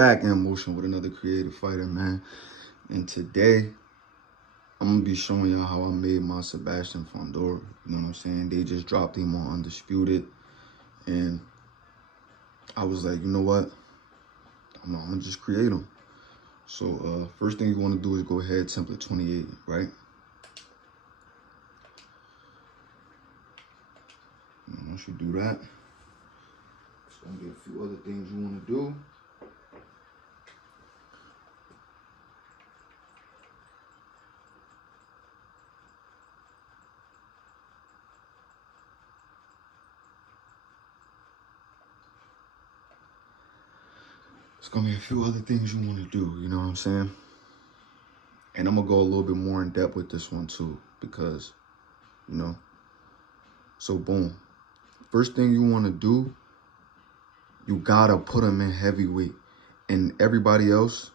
back in motion with another creative fighter, man. And today, I'm gonna be showing y'all how I made my Sebastian Fundora. You know what I'm saying? They just dropped him on Undisputed. And I was like, you know what? I'm gonna just create him. So first thing you wanna do is go ahead, template 28, right? And once you do that, there's gonna be a few other things you wanna do. It's gonna be a few other things you wanna do, you know what I'm saying? And I'm gonna go a little bit more in depth with this one too, because, you know, so boom. First thing you wanna do, you gotta put them in heavyweight. And everybody else,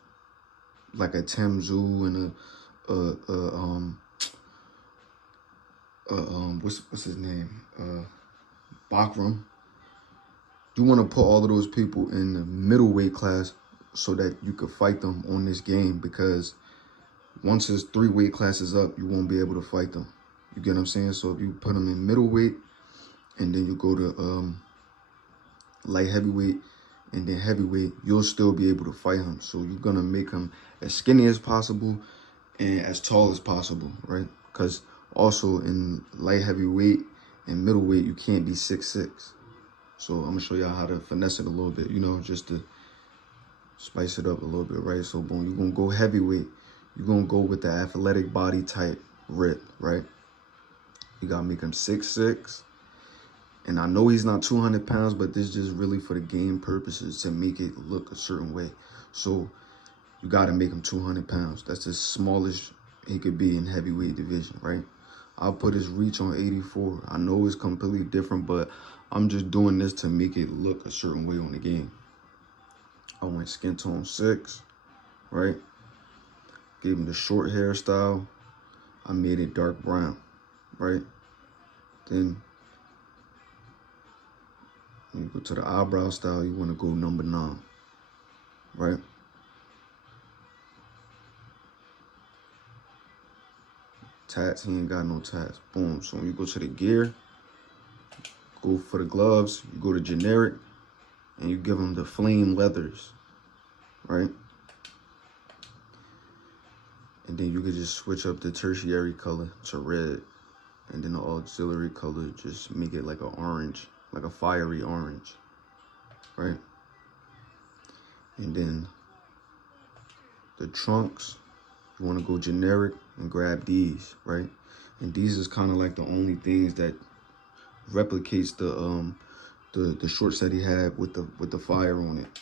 like a Tim Tszyu and what's his name? Bakram. You want to put all of those people in the middleweight class so that you could fight them on this game, because once it's 3 weight classes up, you won't be able to fight them. You get what I'm saying? So if you put them in middleweight and then you go to light heavyweight and then heavyweight, you'll still be able to fight him. So you're going to make him as skinny as possible and as tall as possible, right? Because also in light heavyweight and middleweight, you can't be 6'6". So I'm gonna show y'all how to finesse it a little bit, you know, just to spice it up a little bit, right? So boom, you're gonna go heavyweight. You're gonna go with the athletic body type rip, right? You gotta make him 6'6". And I know he's not 200 pounds, but this is just really for the game purposes to make it look a certain way. So you gotta make him 200 pounds. That's the smallest he could be in heavyweight division, right? I'll put his reach on 84. I know it's completely different, but I'm just doing this to make it look a certain way on the game. I went skin tone 6, right? Gave him the short hairstyle. I made it dark brown, right? Then when you go to the eyebrow style, you want to go number 9, right? Tats, he ain't got no tats. Boom. So when you go to the gear, go for the gloves, you go to generic, and you give them the flame leathers, right? And then you could just switch up the tertiary color to red, and then the auxiliary color, just make it like an orange, like a fiery orange, right? And then the trunks, you want to go generic and grab these, right? And these is kind of like the only things that replicates the shorts that he had with the fire on it.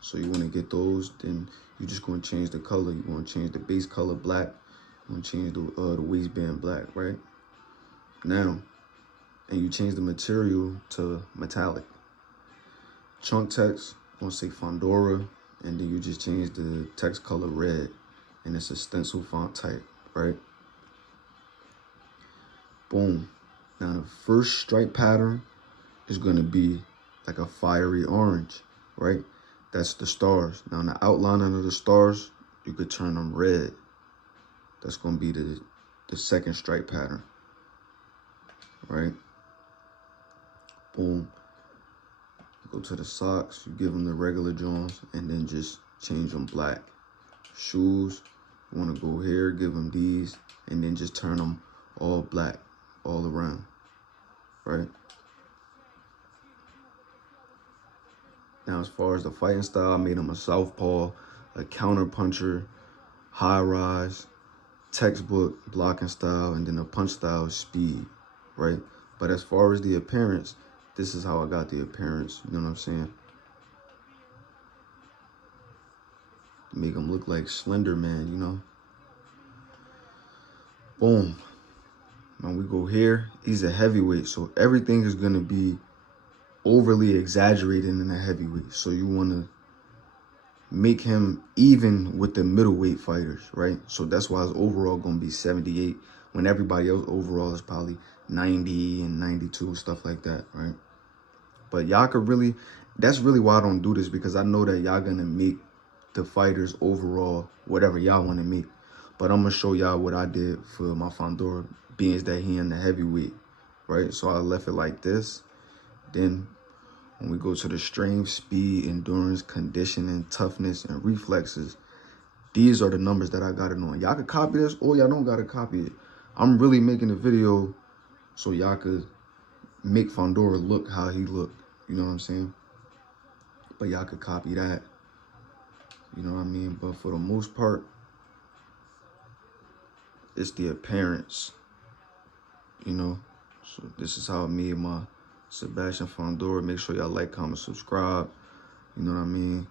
So you want to get those. Then you're just going to change the color. You want to change the base color black. You want to change the waistband black, right? Now, and you change the material to metallic. Chunk text, I'm going to say Fundora, and then you just change the text color red, and it's a stencil font type, right? Boom. Now the first stripe pattern is going to be like a fiery orange, right? That's the stars. Now in the outlining of the stars, you could turn them red. That's going to be the second stripe pattern, right? Boom. You go to the socks, you give them the regular Jones, and then just change them black. Shoes, you want to go here, give them these, and then just turn them all black all around, right? Now, as far as the fighting style, I made him a southpaw, a counter puncher, high rise, textbook blocking style, and then a punch style speed, right? But as far as the appearance, this is how I got the appearance, you know what I'm saying? Make him look like Slender Man, you know? Boom. Now we go here, he's a heavyweight, so everything is gonna be overly exaggerated in a heavyweight. So you wanna make him even with the middleweight fighters, right? So that's why his overall gonna be 78, when everybody else overall is probably 90 and 92, stuff like that, right? But y'all could really, that's really why I don't do this, because I know that y'all gonna make the fighters overall, whatever y'all want to make. But I'm going to show y'all what I did for my Fundora, being that he in the heavyweight, right? So I left it like this. Then when we go to the strength, speed, endurance, conditioning, toughness, and reflexes, these are the numbers that I got it on. Y'all can copy this or y'all don't got to copy it. I'm really making a video so y'all could make Fundora look how he looked. You know what I'm saying? But y'all could copy that. You know what I mean? But for the most part, it's the appearance. You know? So this is how I made my Sebastian Fundora. Make sure y'all like, comment, subscribe. You know what I mean?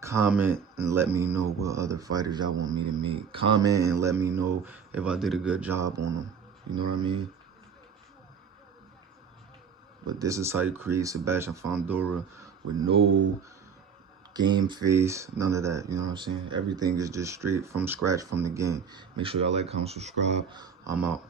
Comment and let me know what other fighters y'all want me to make. Comment and let me know if I did a good job on them. You know what I mean? But this is how you create Sebastian Fundora with no game face, none of that. You know what I'm saying? Everything is just straight from scratch from the game. Make sure y'all like, comment, subscribe. I'm out.